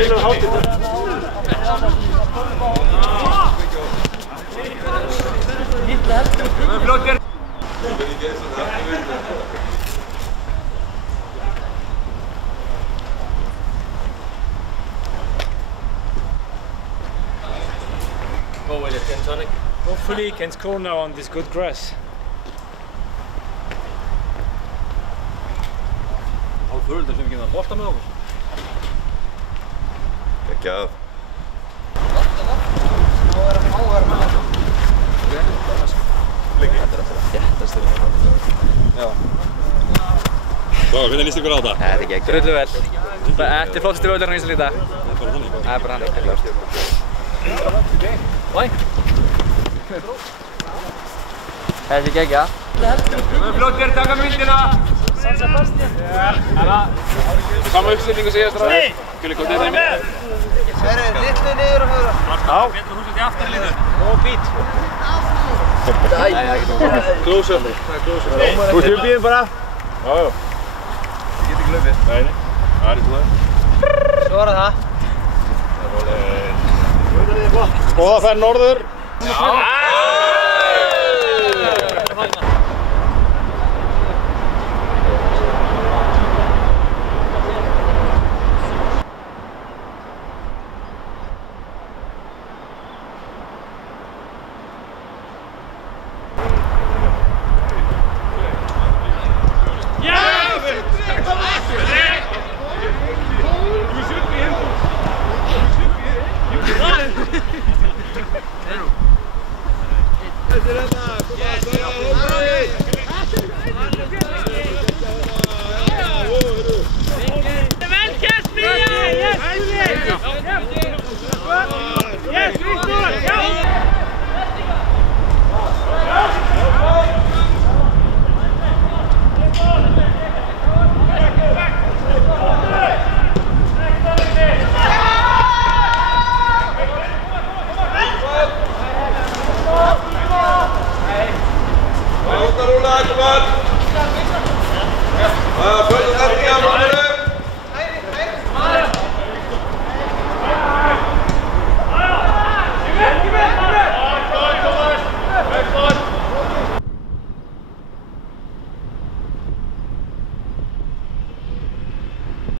Heilar hátíð. Flottir. Go with it, gin tonic. Hopefully he can score now on this good grass. Hálf hurðar sem við getum að bolta með okkur. Ekki að. Já. Svo, hvernig líst ykkur á þetta? Það er ekki ekki. Drullu vel. Þetta er flottasti völlurinn á Íslandi í dag. Það er bara þannig. Það er bara þannig. Oi. Það er ekki ekki, ja. Flottir, taka myndina. San Sebastian. Sama uppstillingu síðast ráði. Gulli, kom þér með mér. Sverri, litlu niður og höfra. Já. Betur húsast í aftari liður. Og bít. Close up. Þú veist við býðum bara. Já, já. Ég get ekki hlaupið. Nei, nei. Það er í búið. Svo var það. Góða ferð norður. Já.